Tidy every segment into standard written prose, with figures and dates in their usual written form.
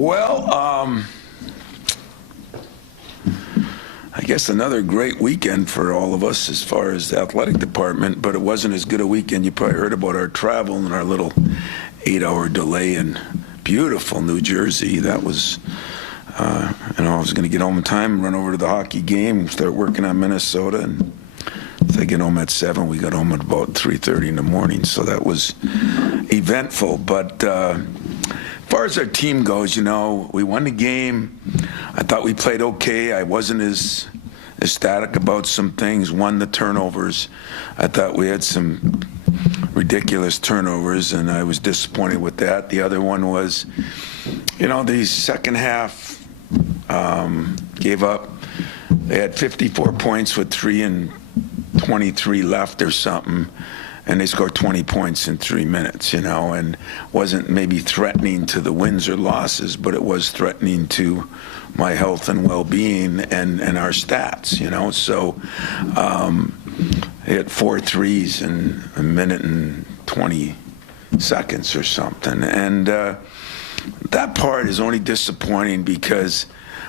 Well, I guess another great weekend for all of us as far as the athletic department, but it wasn't as good a weekend. You probably heard about our travel and our little 8-hour delay in beautiful New Jersey. That was, I was going to get home in time, run over to the hockey game, start working on Minnesota, and if I get home at 7, we got home at about 3:30 in the morning, so that was eventful. But as far as our team goes, we won the game. I thought we played okay. I wasn't as ecstatic about some things. One, the turnovers. I thought we had some ridiculous turnovers, and I was disappointed with that. The other one was, the second half gave up. They had 54 points with 3:23 left or something, and they scored 20 points in 3 minutes, and wasn't maybe threatening to the wins or losses, but it was threatening to my health and well-being and our stats, So they had 4 threes in a minute and 20 seconds or something. And that part is only disappointing because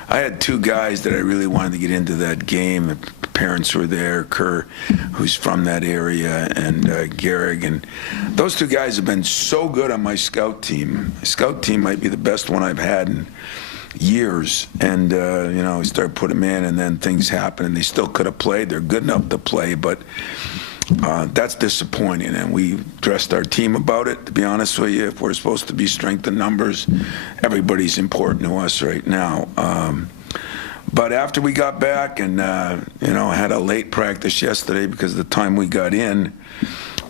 I had 2 guys that I really wanted to get into that game. The parents were there, Kerr, who's from that area, and Gehrig. And those 2 guys have been so good on my scout team. My scout team might be the best one I've had in years. And, we started putting them in, and then things happen, and they still could have played. They're good enough to play, but that's disappointing, and we dressed our team about it. To be honest with you, if we're supposed to be strength in numbers, everybody's important to us right now. But after we got back and, had a late practice yesterday because of the time we got in,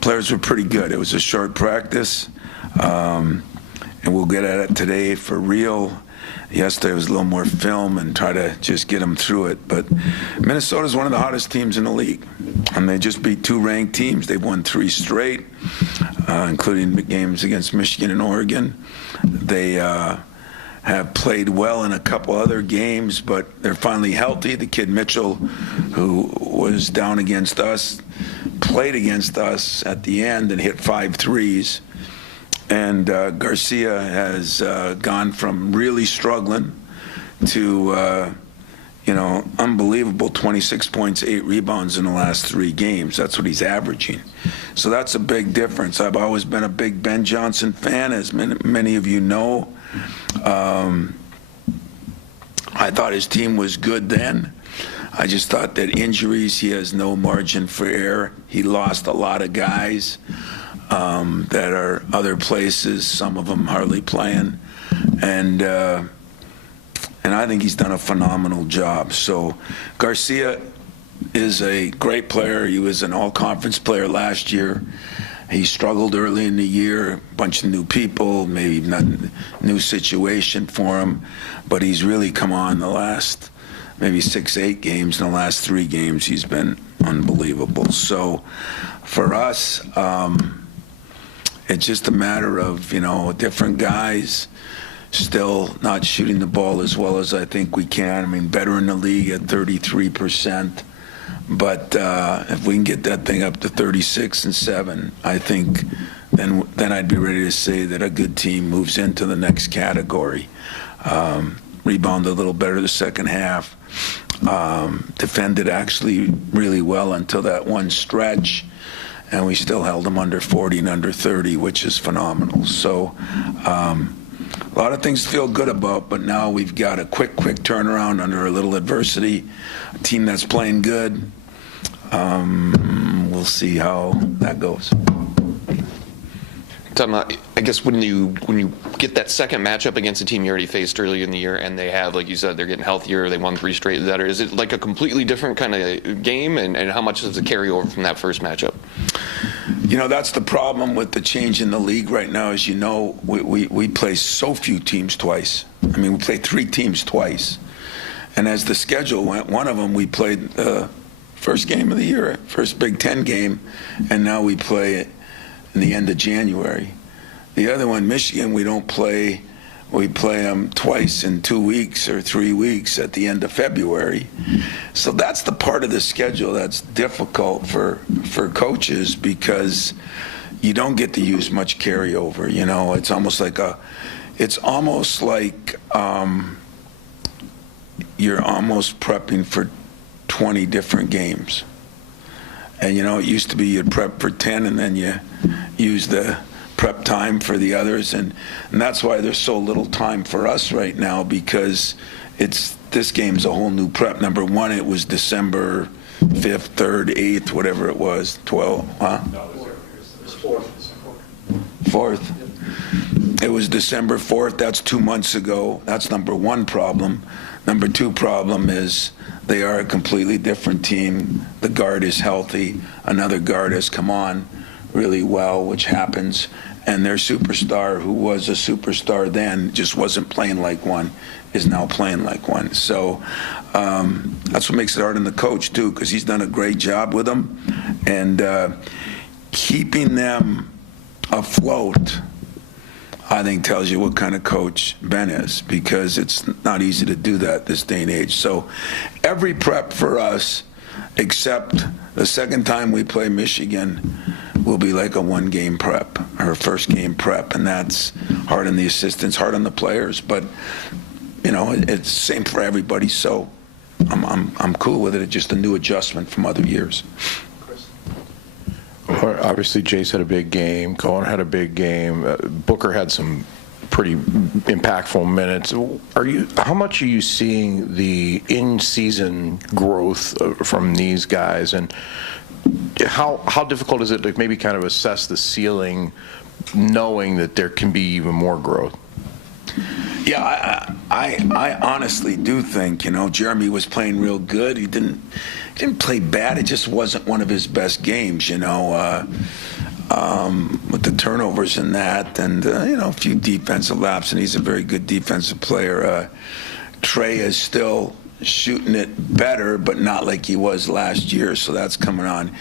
players were pretty good. It was a short practice, and we'll get at it today for real. Yesterday was a little more film and try to just get them through it. But Minnesota's one of the hottest teams in the league, and they just beat 2 ranked teams. They've won 3 straight, including the games against Michigan and Oregon. They have played well in a couple other games, but they're finally healthy. The kid Mitchell, who was down against us, played against us at the end and hit 5 threes. And Garcia has gone from really struggling to, unbelievable 26 points, 8 rebounds in the last 3 games. That's what he's averaging. So that's a big difference. I've always been a big Ben Johnson fan, as many of you know. I thought his team was good then. I just thought that injuries, he has no margin for error. He lost a lot of guys that are other places, some of them hardly playing. And I think he's done a phenomenal job. So Garcia is a great player. He was an all-conference player last year. He struggled early in the year, a bunch of new people, maybe not new situation for him, but he's really come on the last maybe 6-8 games. In the last 3 games, he's been unbelievable. So for us, it's just a matter of, different guys still not shooting the ball as well as I think we can. I mean, better in the league at 33%. But if we can get that thing up to 36 and 7, I think then I'd be ready to say that a good team moves into the next category. Rebounded a little better the second half. Defended actually really well until that one stretch. And we still held them under 40 and under 30, which is phenomenal. So a lot of things to feel good about, but now we've got a quick turnaround under a little adversity, a team that's playing good. We'll see how that goes. I guess when you get that second matchup against a team you already faced earlier in the year, and they have, like you said, they're getting healthier, they won 3 straight, is it like a completely different kind of game, and how much does it carry over from that first matchup? That's the problem with the change in the league right now. As you know, we play so few teams twice. I mean, we play 3 teams twice. And as the schedule went, one of them we played the first game of the year, first Big Ten game, and now we play it in the end of January. The other one, Michigan, we don't play. We play them twice in 2 weeks or 3 weeks at the end of February. So that's the part of the schedule that's difficult for coaches because you don't get to use much carryover. It's almost like it's almost like you're almost prepping for 20 different games. And, you know, it used to be you'd prep for 10 and then you use the prep time for the others. And that's why there's so little time for us right now, because this game's a whole new prep. Number one, it was December 5th, 3rd, 8th, whatever it was, 12, huh? No, it was 4th. 4th. It was December 4th. That's 2 months ago. That's number one problem. Number two problem is they are a completely different team. The guard is healthy. Another guard has come on really well, which happens. And their superstar, who was a superstar then, just wasn't playing like one, is now playing like one. So that's what makes it hard on the coach, too, because he's done a great job with them. And keeping them afloat, I think, tells you what kind of coach Ben is, because it's not easy to do that this day and age. So every prep for us, except the second time we play Michigan, will be like a one-game prep, or first game prep, and that's hard on the assistants, hard on the players. But you know, it's the same for everybody. So I'm cool with it. It's just a new adjustment from other years. Obviously, Jace had a big game. Cohen had a big game. Booker had some pretty impactful minutes. How much are you seeing the in-season growth from these guys, and how difficult is it to maybe kind of assess the ceiling, knowing that there can be even more growth? Yeah, I honestly do think, you know, Jeremy was playing real good. He didn't play bad. It just wasn't one of his best games, you know, with the turnovers and that, and you know, a few defensive laps. And he's a very good defensive player. Trey is still shooting it better, but not like he was last year, so that's coming on.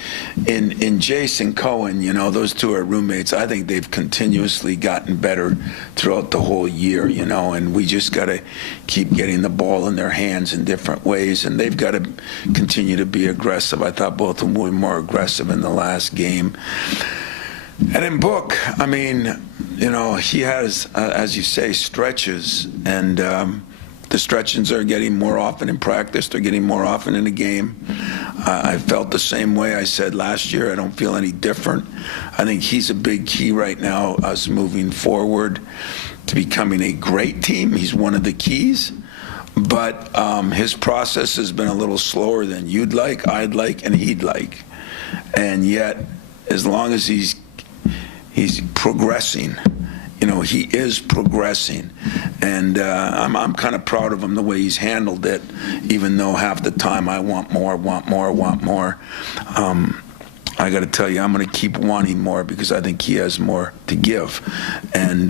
In Jason Cohen, you know, those two are roommates. I think they've continuously gotten better throughout the whole year, you know, and we just got to keep getting the ball in their hands in different ways, and they've got to continue to be aggressive. I thought both of them were more aggressive in the last game. And in Book, I mean, you know, he has, as you say, stretches, and the stretchings are getting more often in practice. They're getting more often in a game. I felt the same way I said last year. I don't feel any different. I think he's a big key right now, us moving forward to becoming a great team. He's one of the keys. But his process has been a little slower than you'd like, I'd like, and he'd like. And yet, as long as he's progressing, you know, he is progressing, and I'm kind of proud of him, the way he's handled it, even though half the time I want more. I got to tell you, I'm going to keep wanting more, because I think he has more to give. And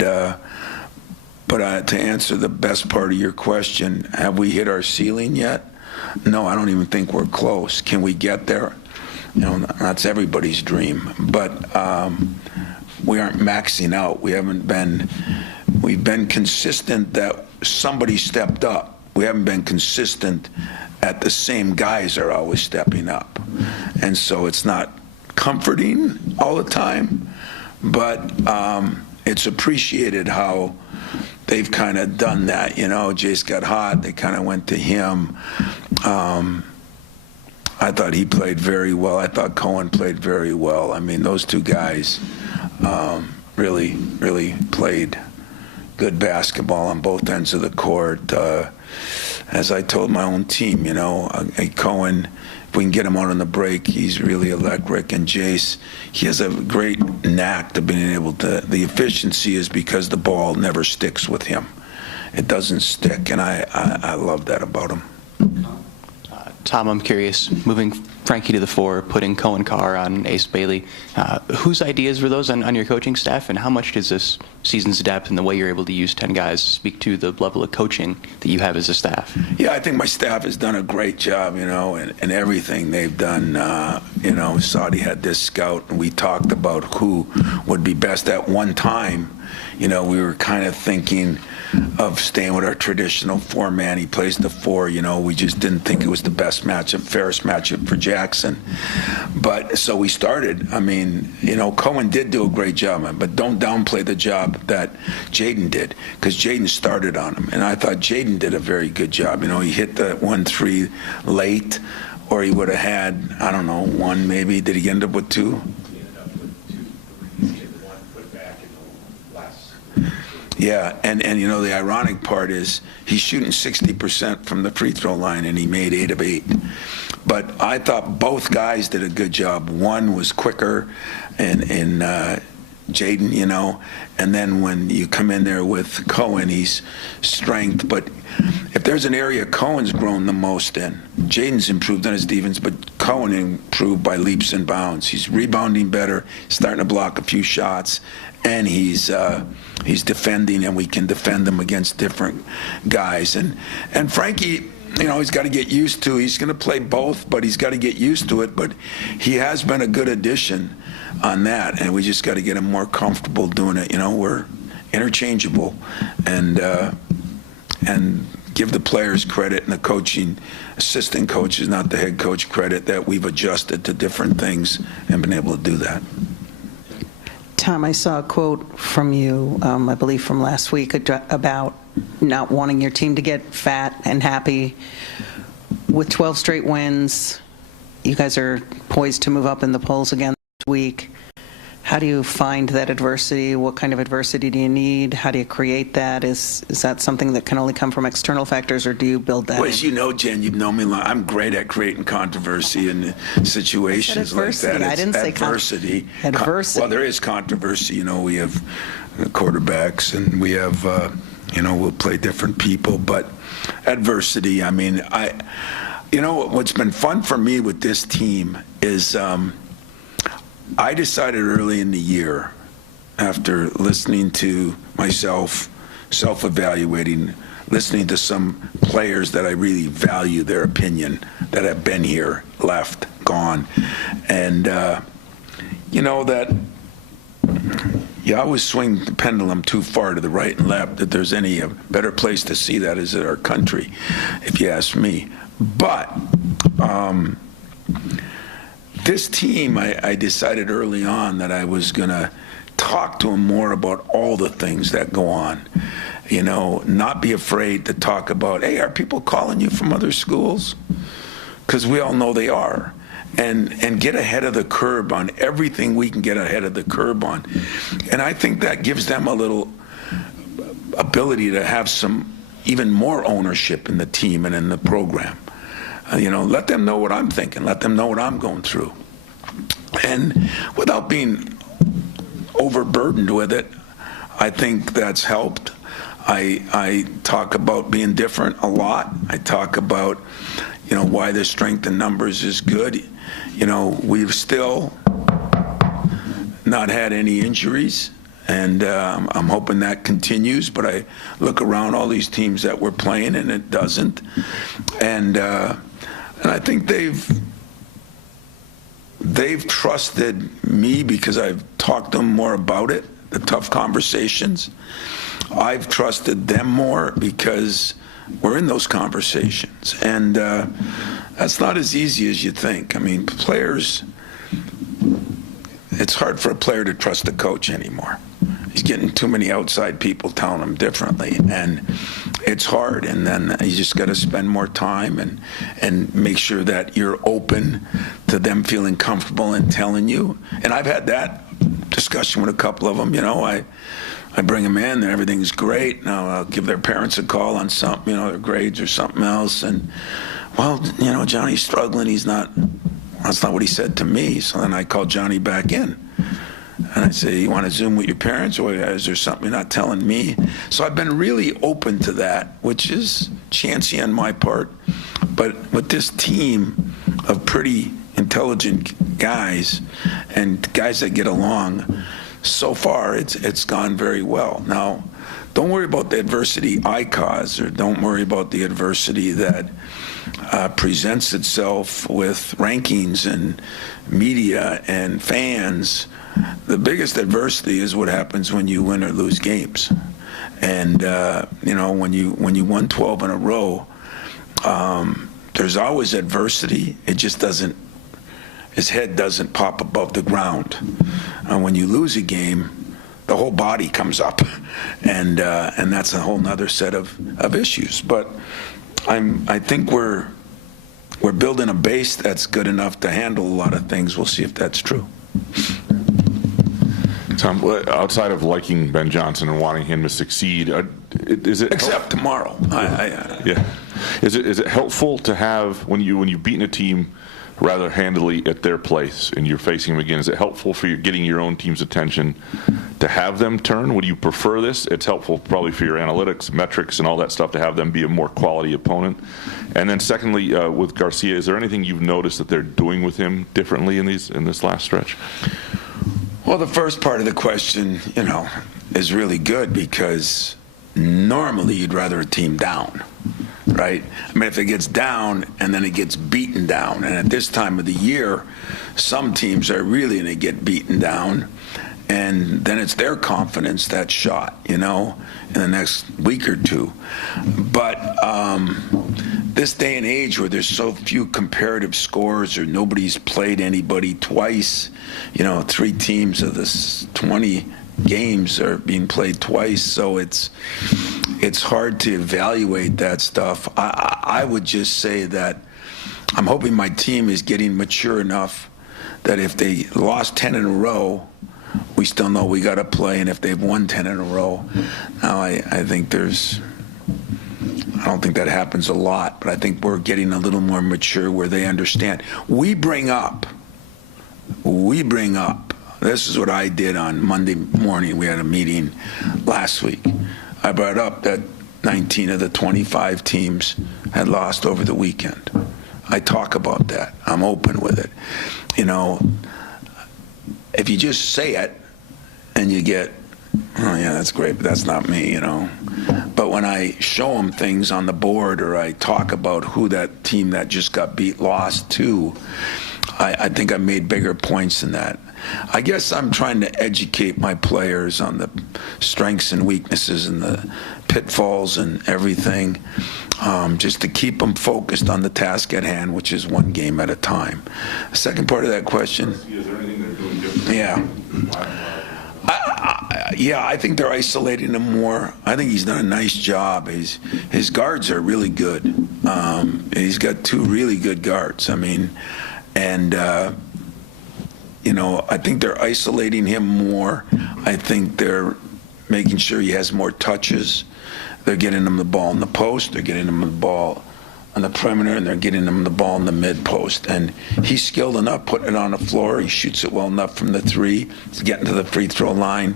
but to answer the best part of your question, have we hit our ceiling yet? No, I don't even think we're close. Can we get there? You know, that's everybody's dream, but we aren't maxing out. We've been consistent that somebody stepped up. We haven't been consistent at the same guys are always stepping up. And so it's not comforting all the time, but it's appreciated how they've kind of done that. You know, Jace got hot, they kind of went to him. I thought he played very well. I thought Cohen played very well. I mean, those two guys really played good basketball on both ends of the court. As I told my own team, you know, Cohen, if we can get him out on the break, he's really electric. And Jace, he has a great knack to being able to, the efficiency is because the ball never sticks with him. It doesn't stick, and I love that about him. Tom, I'm curious, moving Frankie to the 4, putting Cohen Carr on Ace Bailey, whose ideas were those on your coaching staff, and how much does this season's depth and the way you're able to use 10 guys speak to the level of coaching that you have as a staff? Yeah, I think my staff has done a great job, you know, and everything they've done. You know, Saudi had this scout, and we talked about who would be best at one time. we were kind of thinking of staying with our traditional four-man. He plays the four. We just didn't think it was the best matchup, fairest matchup for Jackson. But so we started. Cohen did do a great job, but don't downplay the job that Jaden did, because Jaden started on him. And I thought Jaden did a very good job. He hit the 1-3 late, or he would have had, I don't know, one maybe. Did he end up with two? He ended up with 2, 3. He had one put back in the last. Yeah, and the ironic part is he's shooting 60% from the free throw line, and he made 8 of 8. But I thought both guys did a good job. One was quicker, and Jaden, and then when you come in there with Cohen, he's strength. But if there's an area Cohen's grown the most in, Jaden's improved on his defense, but Cohen improved by leaps and bounds. He's rebounding better, starting to block a few shots, and he's defending, and we can defend him against different guys. And Frankie, he's got to get used to. He's going to play both, but he's got to get used to it. But he has been a good addition on that, and we just got to get him more comfortable doing it. We're interchangeable, and give the players credit and the assistant coaches, not the head coach, credit that we've adjusted to different things and been able to do that. Tom, I saw a quote from you, I believe from last week, about not wanting your team to get fat and happy. With 12 straight wins, you guys are poised to move up in the polls again this week. How do you find that adversity? What kind of adversity do you need? How do you create that? Is that something that can only come from external factors, or do you build that? Well, as you know, Jen, you've known me long. I'm great at creating controversy in situations like that. I didn't say adversity. Adversity. Well, there is controversy. We have quarterbacks, and we have, we'll play different people. But adversity, what's been fun for me with this team is I decided early in the year, after listening to myself, self-evaluating, listening to some players that I really value their opinion, that have been here, left, gone, and that you always swing the pendulum too far to the right and left. If there's any better place to see that is in our country, if you ask me. But this team, I decided early on that I was going to talk to them more about all the things that go on. Not be afraid to talk about, hey, are people calling you from other schools? Because we all know they are. And get ahead of the curve on everything we can get ahead of the curve on. And I think that gives them a little ability to have some even more ownership in the team and in the program. Let them know what I'm thinking. Let them know what I'm going through. And without being overburdened with it, I think that's helped. I talk about being different a lot. I talk about, why the strength in numbers is good. We've still not had any injuries, and I'm hoping that continues. But I look around all these teams that we're playing, and it doesn't. And I think they've trusted me because I've talked to them more about it, the tough conversations. I've trusted them more because we're in those conversations. And that's not as easy as you think. Players, it's hard for a player to trust a coach anymore. He's getting too many outside people telling him differently, and it's hard. And then you just got to spend more time and make sure that you're open to them feeling comfortable and telling you. And I've had that discussion with a couple of them. I bring them in, and everything's great. Now I'll give their parents a call on something, their grades or something else, and Johnny's struggling. That's not what he said to me. So then I call Johnny back in. And I say, you want to Zoom with your parents, or is there something you're not telling me? So I've been really open to that, which is chancy on my part. But with this team of pretty intelligent guys and guys that get along, so far it's gone very well. Now, don't worry about the adversity I cause, or don't worry about the adversity that presents itself with rankings and media and fans. the biggest adversity is what happens when you win or lose games. And, when you won 12 in a row, there's always adversity. It just doesn't, his head doesn't pop above the ground. And when you lose a game, the whole body comes up, and that's a whole nother set of issues. But I think we're building a base that's good enough to handle a lot of things. We'll see if that's true. Tom, outside of liking Ben Johnson and wanting him to succeed, is it Except tomorrow. yeah, is it helpful to have when you've beaten a team rather handily at their place and you're facing them again? Is it helpful for you getting your own team's attention to have them turn? Would you prefer this? It's helpful probably for your analytics, metrics, and all that stuff to have them be a more quality opponent. And then secondly, with Garcia, is there anything you've noticed that they're doing with him differently in this last stretch? Well, the first part of the question, is really good because normally you'd rather a team down, right? I mean, if it gets down and then it gets beaten down, and at this time of the year, some teams are really going to get beaten down, and then it's their confidence that's shot, in the next week or two. But this day and age where there's so few comparative scores or nobody's played anybody twice, 3 teams of this 20 games are being played twice, so it's hard to evaluate that stuff. I would just say that I'm hoping my team is getting mature enough that if they lost 10 in a row, we still know we got to play, and if they've won 10 in a row, now I don't think that happens a lot, but I think we're getting a little more mature where they understand. We bring up, this is what I did on Monday morning. We had a meeting last week. I brought up that 19 of the 25 teams had lost over the weekend. I talk about that. I'm open with it. If you just say it and you get, oh yeah, that's great, but that's not me, But when I show them things on the board or I talk about who that team that just got beat lost to, I think I made bigger points than that. I guess I'm trying to educate my players on the strengths and weaknesses and the pitfalls and everything, just to keep them focused on the task at hand, which is one game at a time. The second part of that question. Is there anything they're doing differently? Yeah. I think they're isolating him more. I think he's done a nice job. His guards are really good. He's got 2 really good guards. I think they're isolating him more. I think they're making sure he has more touches. They're getting him the ball in the post. They're getting him the ball on the perimeter, and they're getting him the ball in the mid post. And he's skilled enough putting it on the floor. He shoots it well enough from the 3. He's getting to the free throw line.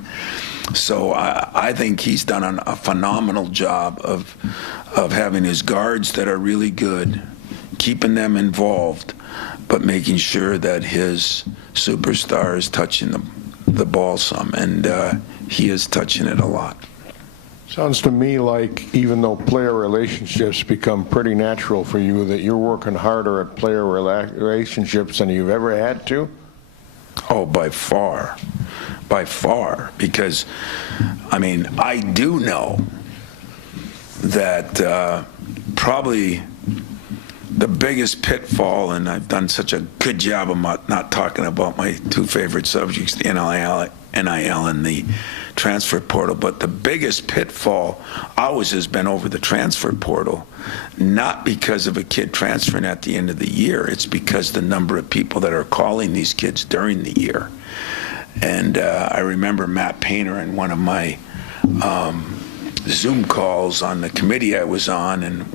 So I think he's done a phenomenal job of having his guards that are really good, keeping them involved, but making sure that his superstar is touching the ball some, and he is touching it a lot. Sounds to me like even though player relationships become pretty natural for you, that you're working harder at player relationships than you've ever had to? Oh, by far, because, I do know that probably the biggest pitfall, and I've done such a good job of not talking about my 2 favorite subjects, the NIL and the transfer portal, but the biggest pitfall always has been over the transfer portal, not because of a kid transferring at the end of the year. It's because the number of people that are calling these kids during the year. And I remember Matt Painter in one of my Zoom calls on the committee I was on, and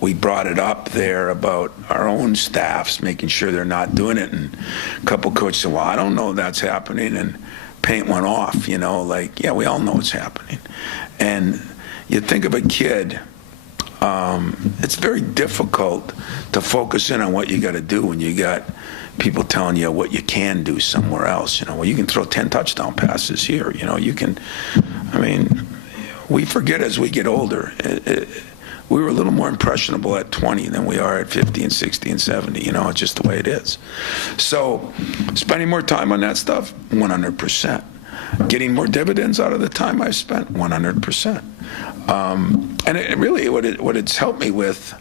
we brought it up there about our own staffs, making sure they're not doing it. And a couple coaches said, well, I don't know that's happening. And paint went off, yeah, we all know it's happening. And you think of a kid, it's very difficult to focus in on what you got to do when you got people telling you what you can do somewhere else. Well, you can throw 10 touchdown passes here. You can, we forget as we get older. we were a little more impressionable at 20 than we are at 50 and 60 and 70. You know, it's just the way it is. So spending more time on that stuff, 100%. Getting more dividends out of the time I've spent, 100%. And it really, what it's helped me with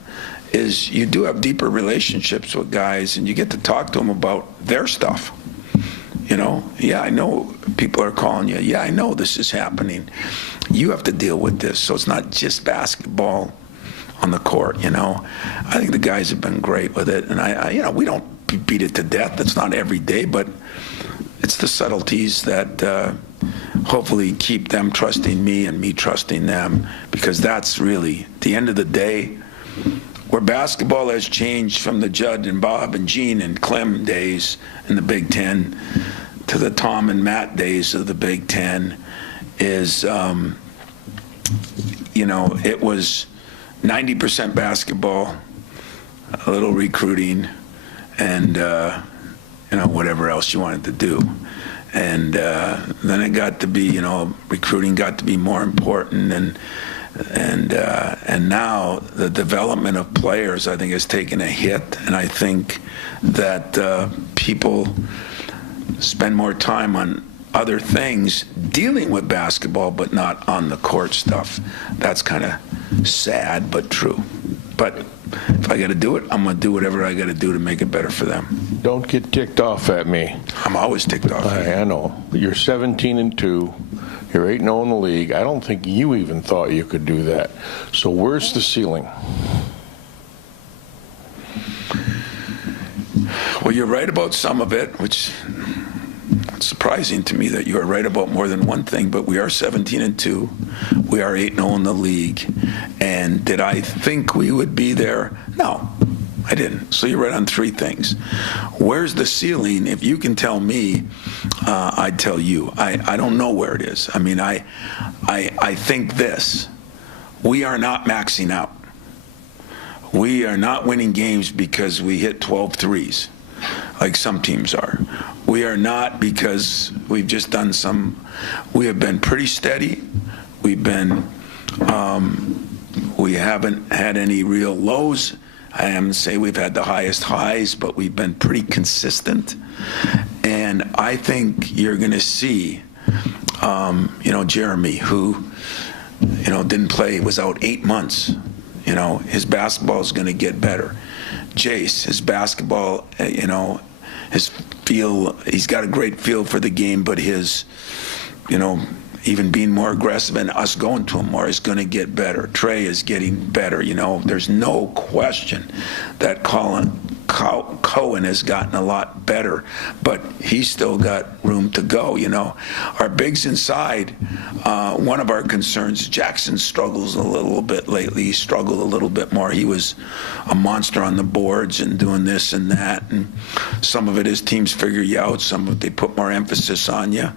is you do have deeper relationships with guys, and you get to talk to them about their stuff. You know, yeah, I know people are calling you. Yeah, I know this is happening. You have to deal with this. So it's not just basketball on the court, you know. I think the guys have been great with it. And I you know, we don't beat it to death. It's not every day, but it's the subtleties that hopefully keep them trusting me and me trusting them, because that's really, at the end of the day, where basketball has changed from the Judd and Bob and Gene and Clem days in the Big Ten to the Tom and Matt days of the Big Ten is, you know, it was 90% basketball, a little recruiting, and, you know, whatever else you wanted to do. And then it got to be, you know, recruiting got to be more important, and now the development of players, I think, has taken a hit, and I think that people spend more time on other things dealing with basketball, but not on the court stuff. That's kind of sad, but true. But if I got to do it, I'm going to do whatever I got to do to make it better for them. Don't get ticked off at me. I'm always ticked off. I know. You're 17-2. You're 8-0 in the league. I don't think you even thought you could do that. So where's the ceiling? Well, you're right about some of it, which it's surprising to me that you are right about more than one thing, but we are 17-2. We are 8-0 in the league. And did I think we would be there? No, I didn't. So you're right on three things. Where's the ceiling? If you can tell me, I'd tell you. I don't know where it is. I mean, I think this. We are not maxing out. We are not winning games because we hit 12 threes, like some teams are. We are not because we've just done some. We have been pretty steady. We've been, we haven't had any real lows. I am to say we've had the highest highs, but we've been pretty consistent. And I think you're going to see, you know, Jeremy, who, you know, didn't play, was out 8 months. You know, his basketball is going to get better. Jace, his basketball, you know, his feel, he's got a great feel for the game, but his, you know, even being more aggressive and us going to him more is going to get better. Trey is getting better, you know. There's no question that Cohen has gotten a lot better, but he's still got room to go, you know. Our bigs inside, one of our concerns, Jackson struggles a little bit lately. He struggled a little bit more. He was a monster on the boards and doing this and that, and some of it is teams figure you out, some of it they put more emphasis on you.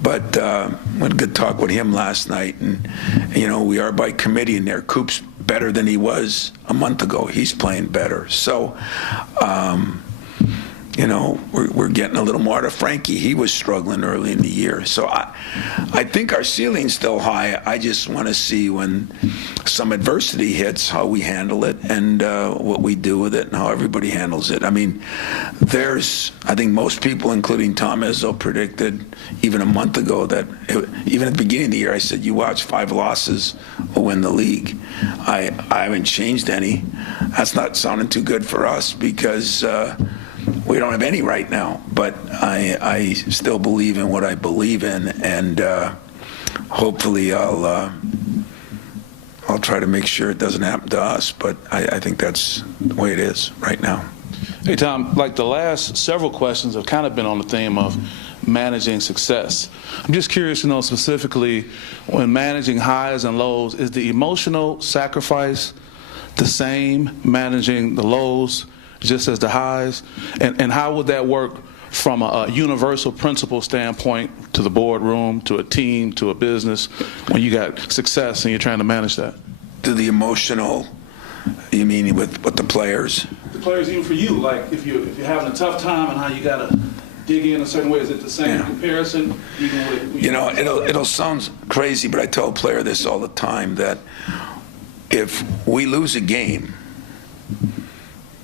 But we had a good talk with him last night, and, you know, we are by committee in there. Coop's better than he was a month ago. He's playing better. So, you know, we're getting a little more out of Frankie. He was struggling early in the year. So I think our ceiling's still high. I just want to see when some adversity hits, how we handle it and what we do with it and how everybody handles it. I mean, I think most people, including Tom Izzo, predicted even a month ago that even at the beginning of the year, I said, you watch 5 losses will win the league. I haven't changed any. That's not sounding too good for us because we don't have any right now, but I still believe in what I believe in, and hopefully I'll try to make sure it doesn't happen to us, but I think that's the way it is right now. Hey, Tom, like the last several questions have kind of been on the theme of managing success. I'm just curious to know specifically, when managing highs and lows, is the emotional sacrifice the same managing the lows just as the highs? And how would that work from a universal principle standpoint to the boardroom, to a team, to a business, when you got success and you're trying to manage that? To the emotional, you mean with the players? The players, even for you, like if you're having a tough time and how you got to dig in a certain way, is it the same comparison? Even with, you know, it'll sound crazy, but I tell a player this all the time, that if we lose a game,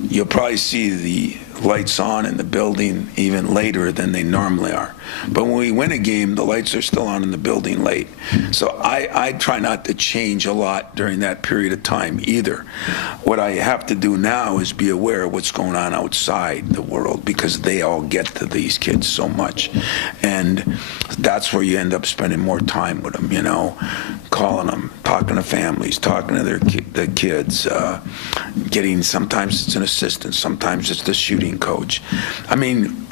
you'll probably see the lights on in the building even later than they normally are. But when we win a game, the lights are still on in the building late. So I try not to change a lot during that period of time either. What I have to do now is be aware of what's going on outside the world, because they all get to these kids so much. And that's where you end up spending more time with them, calling them, talking to families, talking to the kids, getting, sometimes it's an assistant, sometimes it's the shooting coach. I mean,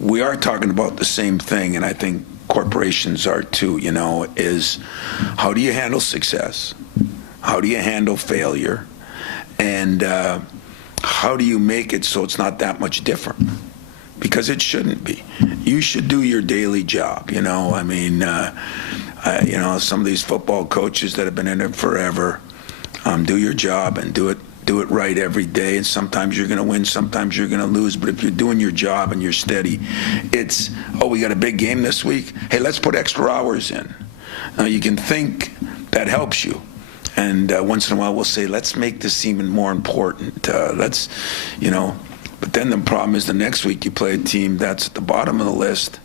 we are talking about the same thing, and I think corporations are too, is how do you handle success? How do you handle failure? And how do you make it so it's not that much different? Because it shouldn't be. You should do your daily job, I mean, some of these football coaches that have been in it forever, do your job and do it right every day. And sometimes you're going to win, sometimes you're going to lose. But if you're doing your job and you're steady, it's, we got a big game this week. Hey, let's put extra hours in. Now you can think that helps you. And once in a while we'll say, let's make this even more important. But then the problem is the next week you play a team that's at the bottom of the list.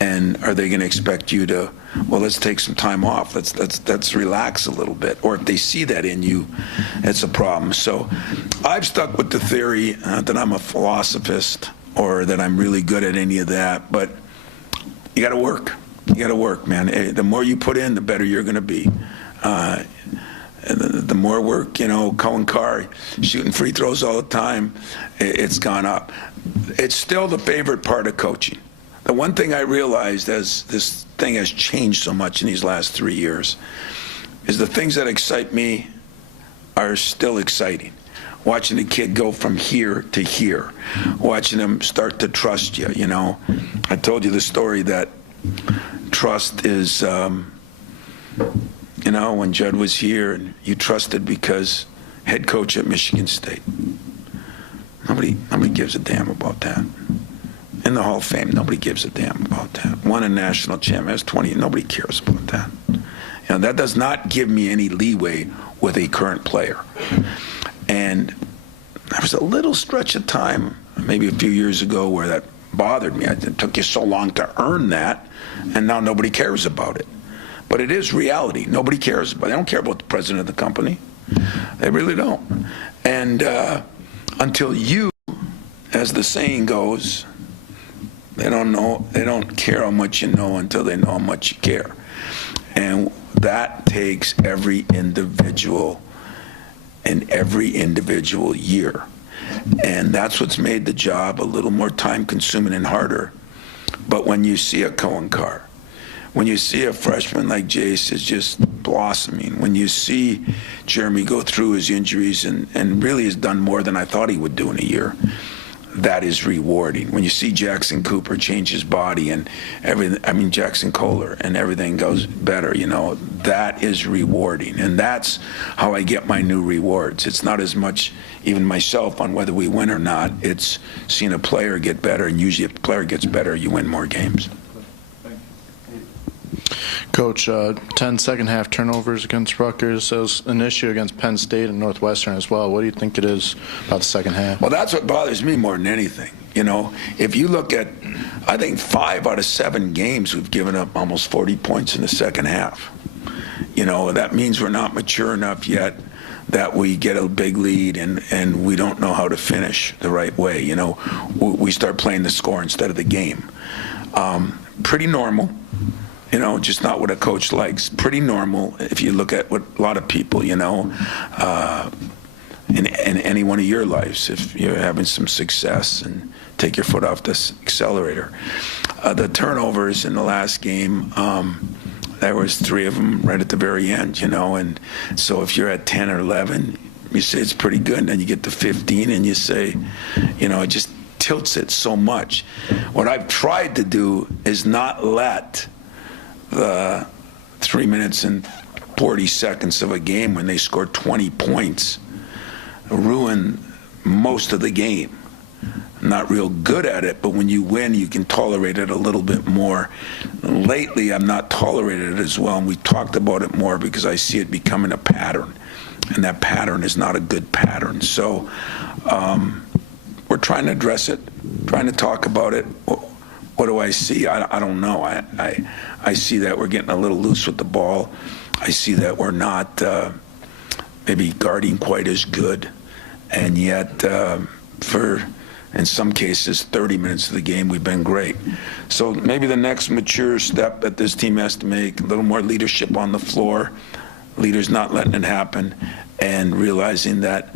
And are they going to expect you to, let's take some time off. Let's relax a little bit. Or if they see that in you, it's a problem. So I've stuck with the theory, not that I'm a philosophist or that I'm really good at any of that, but you got to work. You got to work, man. The more you put in, the better you're going to be. And the more work, Cohen Carr shooting free throws all the time, it's gone up. It's still the favorite part of coaching. The one thing I realized as this thing has changed so much in these last 3 years is the things that excite me are still exciting. Watching the kid go from here to here, watching him start to trust you, I told you the story that trust is, when Judd was here, and you trusted because head coach at Michigan State. Nobody gives a damn about that. In the Hall of Fame, nobody gives a damn about that. Won a national champion, has 20, nobody cares about that. That does not give me any leeway with a current player. And there was a little stretch of time, maybe a few years ago, where that bothered me. It took you so long to earn that, and now nobody cares about it. But it is reality. Nobody cares about it. They don't care about the president of the company. They really don't. And until you, as the saying goes, they don't care how much you know until they know how much you care. And that takes every individual and every individual year. And that's what's made the job a little more time consuming and harder. But when you see a Cohen Carr, when you see a freshman like Jace is just blossoming, when you see Jeremy go through his injuries and really has done more than I thought he would do in a year, that is rewarding. When you see Jackson Cooper change his body and everything, Jackson Kohler, and everything goes better, that is rewarding. And that's how I get my new rewards. It's not as much even myself on whether we win or not. It's seeing a player get better, and usually if the player gets better, you win more games. Coach, 10 second-half turnovers against Rutgers. That was an issue against Penn State and Northwestern as well. What do you think it is about the second half? Well, that's what bothers me more than anything. If you look at, I think 5 out of 7 games we've given up almost 40 points in the second half. That means we're not mature enough yet that we get a big lead and we don't know how to finish the right way. We start playing the score instead of the game. Pretty normal. Just not what a coach likes. Pretty normal if you look at what a lot of people, in any one of your lives, if you're having some success and take your foot off the accelerator. The turnovers in the last game, there was 3 of them right at the very end, and so if you're at 10 or 11, you say it's pretty good, and then you get to 15 and you say, it just tilts it so much. What I've tried to do is not let the 3 minutes and 40 seconds of a game when they score 20 points ruin most of the game. not real good at it, but when you win, you can tolerate it a little bit more. Lately, I'm not tolerated it as well, and we talked about it more because I see it becoming a pattern, and that pattern is not a good pattern. So we're trying to address it, trying to talk about it. What do I see? I don't know. I see that we're getting a little loose with the ball. I see that we're not maybe guarding quite as good, and yet for, in some cases, 30 minutes of the game, we've been great. So maybe the next mature step that this team has to make, a little more leadership on the floor, leaders not letting it happen, and realizing that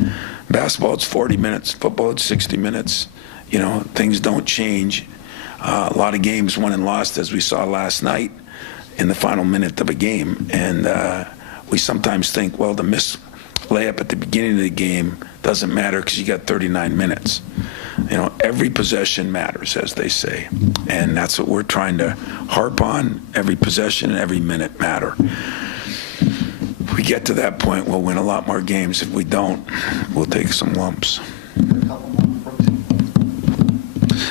basketball, it's 40 minutes, football, it's 60 minutes. You know, things don't change. A lot of games won and lost, as we saw last night, in the final minute of a game. And we sometimes think, well, the missed layup at the beginning of the game doesn't matter because you got 39 minutes. You know, every possession matters, as they say. And that's what we're trying to harp on. Every possession and every minute matter. If we get to that point, we'll win a lot more games. If we don't, we'll take some lumps.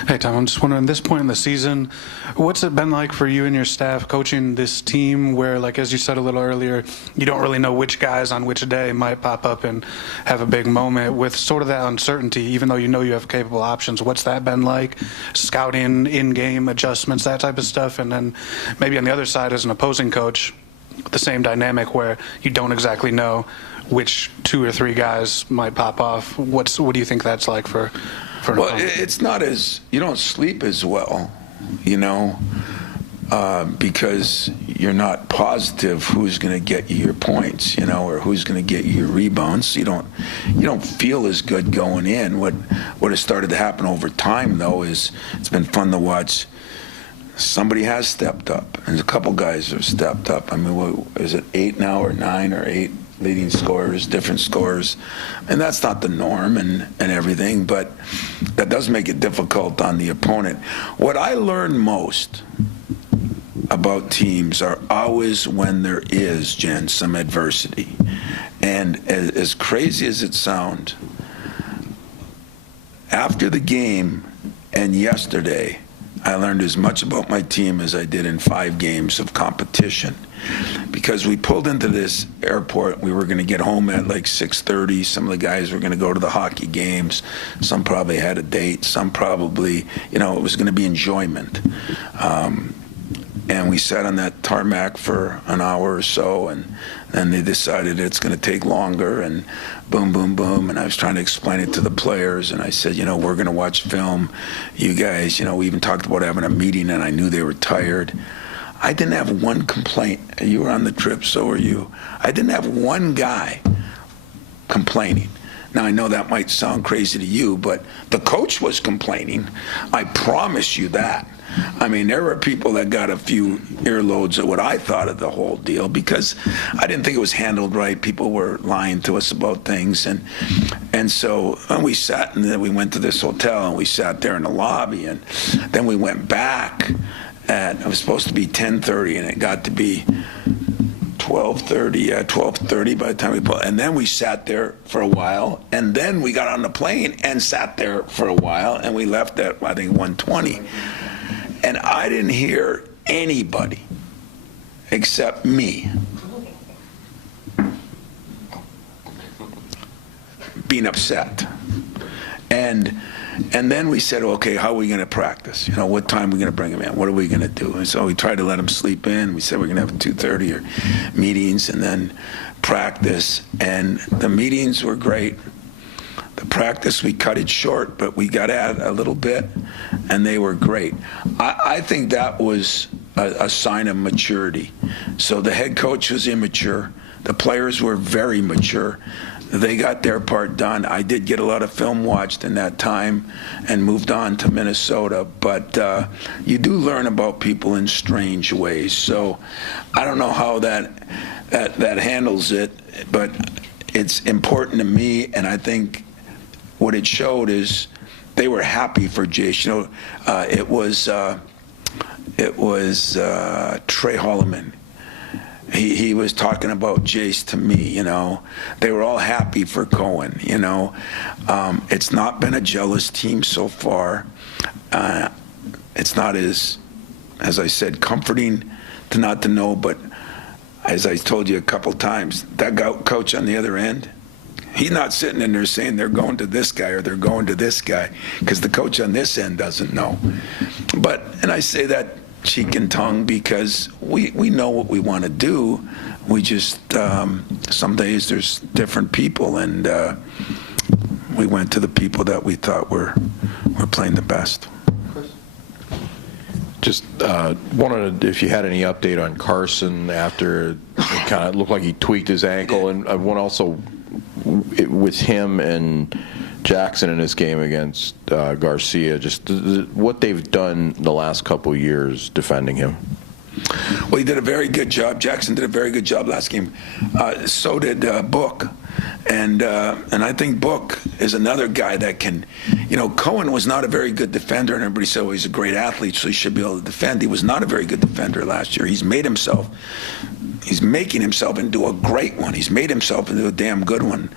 Hey, Tom, I'm just wondering, at this point in the season, what's it been like for you and your staff coaching this team where, like, as you said a little earlier, you don't really know which guys on which day might pop up and have a big moment with sort of that uncertainty, even though you know you have capable options? What's that been like? Scouting, in-game adjustments, that type of stuff. And then maybe on the other side as an opposing coach, the same dynamic where you don't exactly know which 2 or 3 guys might pop off. What do you think that's like for an Well, opponent? it's not as, you don't sleep as well, you know, because you're not positive who's going to get you your points, you know, or who's going to get you your rebounds. You don't feel as good going in. What has started to happen over time, though, is it's been fun to watch. Somebody has stepped up, and a couple guys have stepped up. I mean, what, is it 8 now, or 9 or 8 leading scorers, different scorers? And that's not the norm and everything, but that does make it difficult on the opponent. What I learned most about teams are always when there is, Jen, some adversity. And as crazy as it sounds, after the game and yesterday, I learned as much about my team as I did in 5 games of competition. Because we pulled into this airport, we were going to get home at like 6:30. Some of the guys were going to go to the hockey games. Some probably had a date. Some probably, you know, it was going to be enjoyment. And we sat on that tarmac for an hour or so, and then they decided it's going to take longer, and boom, boom, boom. And I was trying to explain it to the players, and I said, you know, we're going to watch film. You guys, you know, we even talked about having a meeting, and I knew they were tired. I didn't have one complaint. You were on the trip, so were you. I didn't have one guy complaining. Now, I know that might sound crazy to you, but the coach was complaining. I promise you that. I mean, there were people that got a few earloads at what I thought of the whole deal because I didn't think it was handled right. People were lying to us about things. And so we sat, and then we went to this hotel, and we sat there in the lobby, and then we went back. It was supposed to be 10:30, and it got to be 12:30. 12:30 by the time we put. And then we sat there for a while, and then we got on the plane and sat there for a while, and we left at, I think, 1:20. And I didn't hear anybody except me being upset. And then we said, okay, how are we going to practice? You know, what time are we going to bring him in? What are we going to do? And so we tried to let him sleep in. We said we're going to have 2:30 or meetings and then practice. And the meetings were great. The practice, we cut it short, but we got at it a little bit, and they were great. I think that was a sign of maturity. So the head coach was immature. The players were very mature. They got their part done. I did get a lot of film watched in that time and moved on to Minnesota, but you do learn about people in strange ways. So I don't know how that handles it, but it's important to me, and I think what it showed is they were happy for Jace. You know, it was Trey Holloman. he was talking about Jace to me, you know. They were all happy for Cohen, you know. It's not been a jealous team so far. It's not as I said, comforting to not to know, but as I told you a couple times, that coach on the other end, he's not sitting in there saying they're going to this guy or they're going to this guy, because the coach on this end doesn't know. And I say that cheek and tongue because we know what we want to do. We just, some days there's different people, and we went to the people that we thought were playing the best. Just wanted to, if you had any update on Carson after it kind of looked like he tweaked his ankle, and I want also with him and Jackson in his game against Garcia, just what they've done the last couple of years defending him. Well, he did a very good job. Jackson did a very good job last game. So did Book. And I think Book is another guy that can, you know, Cohen was not a very good defender, and everybody said, well, he's a great athlete, so he should be able to defend. He was not a very good defender last year. He's making himself into a great one. He's made himself into a damn good one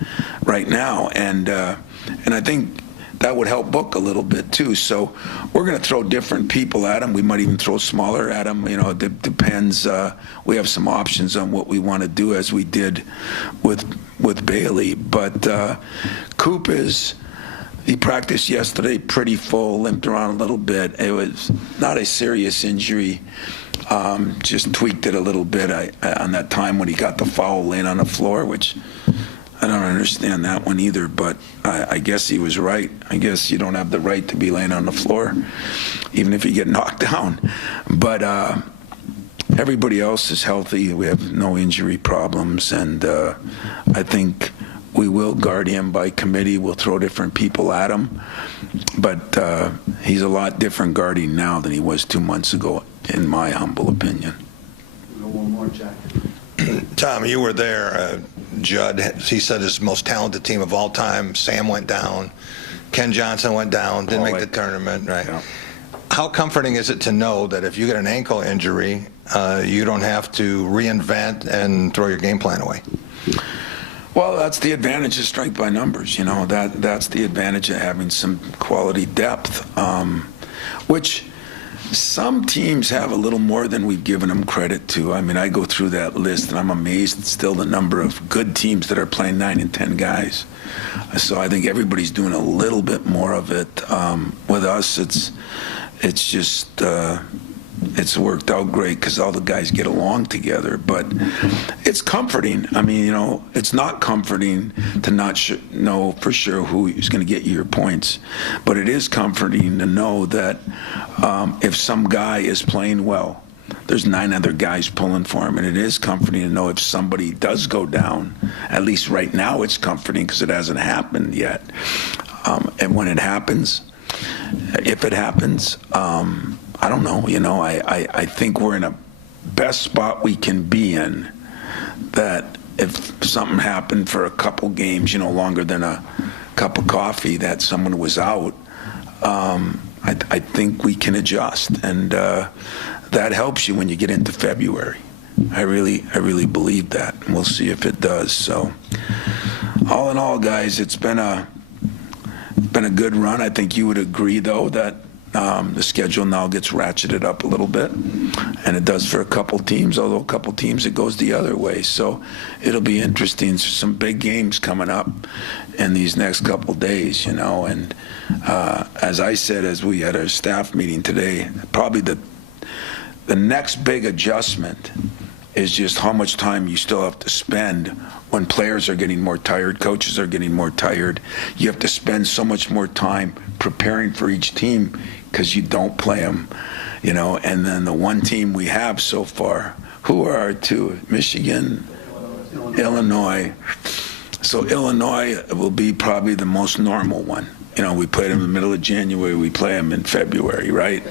right now. And I think that would help Book a little bit too. So we're going to throw different people at him. We might even throw smaller at him. You know, it depends. We have some options on what we want to do, as we did with Bailey. But Coop he practiced yesterday pretty full, limped around a little bit. It was not a serious injury. Just tweaked it a little bit on that time when he got the foul laying on the floor, which I don't understand that one either, but I guess he was right. I guess you don't have the right to be laying on the floor, even if you get knocked down. But everybody else is healthy. We have no injury problems, and I think we will guard him by committee. We'll throw different people at him. But he's a lot different guarding now than he was 2 months ago, in my humble opinion. One more, Jack. Tom, you were there. Judd, he said his most talented team of all time. Sam went down. Ken Johnson went down, didn't make the tournament. Right. Yeah. How comforting is it to know that if you get an ankle injury, you don't have to reinvent and throw your game plan away? Well, that's the advantage of strength by numbers. You know, that's the advantage of having some quality depth, which some teams have a little more than we've given them credit to. I mean, I go through that list, and I'm amazed still the number of good teams that are playing 9 and 10 guys. So I think everybody's doing a little bit more of it. With us, it's just it's worked out great because all the guys get along together. But it's comforting. I mean, you know, it's not comforting to not know for sure who is going to get you your points. But it is comforting to know that if some guy is playing well, there's 9 other guys pulling for him. And it is comforting to know if somebody does go down. At least right now it's comforting because it hasn't happened yet. And when it happens, if it happens, I don't know. You know, I think we're in a best spot we can be in, that if something happened for a couple games, you know, longer than a cup of coffee, that someone was out, I think we can adjust. And that helps you when you get into February. I really believe that. And we'll see if it does. So all in all, guys, it's been a good run. I think you would agree, though, that the schedule now gets ratcheted up a little bit, and it does for a couple teams, although a couple teams it goes the other way. So it'll be interesting. Some big games coming up in these next couple days, you know. And as I said, as we had our staff meeting today, probably the next big adjustment is just how much time you still have to spend when players are getting more tired, coaches are getting more tired. You have to spend so much more time preparing for each team because you don't play them, you know. And then the one team we have so far, who are our two? Michigan, Illinois. So Illinois will be probably the most normal one. You know, we played them in the middle of January, we play them in February, right?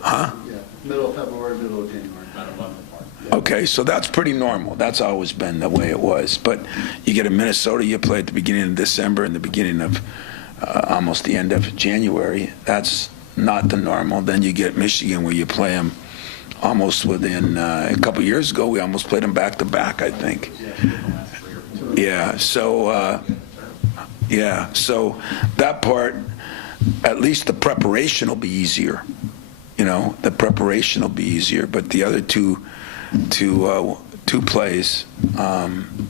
Huh? Yeah, middle of February, middle of January, about a month apart. Okay, so that's pretty normal. That's always been the way it was. But you get a Minnesota, you play at the beginning of December and the beginning of almost the end of January. That's not the normal. Then you get Michigan, where you play them almost within a couple years ago. We almost played them back to back, I think. Yeah. So so that part, at least the preparation will be easier. The preparation will be easier, but the other two plays,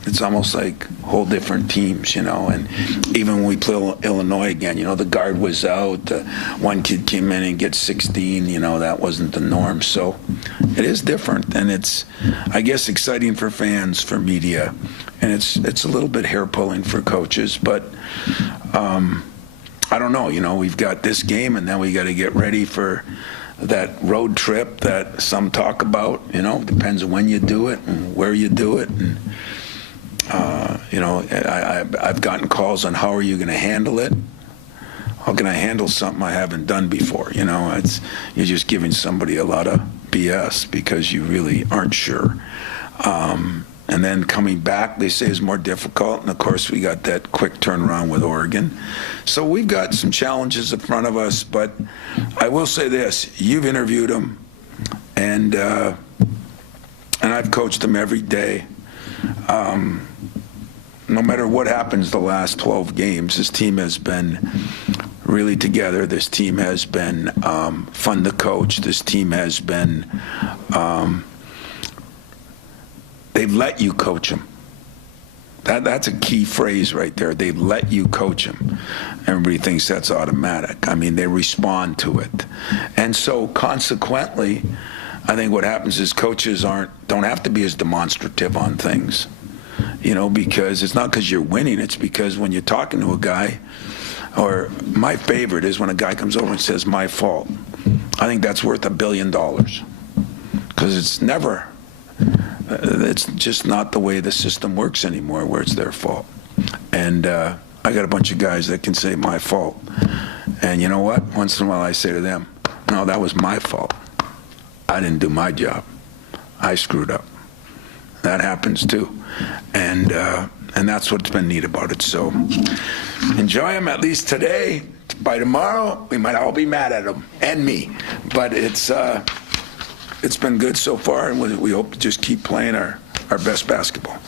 it's almost like whole different teams, and even when we play Illinois again, the guard was out, one kid came in and gets 16, that wasn't the norm. So it is different, and it's, I guess, exciting for fans, for media, and it's a little bit hair-pulling for coaches, but I don't know, we've got this game, and then we got to get ready for that road trip that some talk about. Depends on when you do it and where you do it, and I've gotten calls on how are you going to handle it. How can I handle something I haven't done before? You're just giving somebody a lot of BS because you really aren't sure. And then coming back, they say, is more difficult. And, of course, we got that quick turnaround with Oregon. So we've got some challenges in front of us. But I will say this. You've interviewed them, and I've coached them every day. No matter what happens the last 12 games, this team has been really together. This team has been fun to coach. This team has been they've let you coach them. That's a key phrase right there. They've let you coach them. Everybody thinks that's automatic. I mean, they respond to it. And so consequently, I think what happens is coaches don't have to be as demonstrative on things, because it's not because you're winning. It's because when you're talking to a guy, or my favorite is when a guy comes over and says, my fault. I think that's worth $1 billion, because it's just not the way the system works anymore, where it's their fault. And I got a bunch of guys that can say my fault. And you know what? Once in a while I say to them, no, that was my fault. I didn't do my job. I screwed up. That happens too. And that's what's been neat about it. So enjoy them at least today. By tomorrow, we might all be mad at them, and me. But it's been good so far, and we hope to just keep playing our best basketball.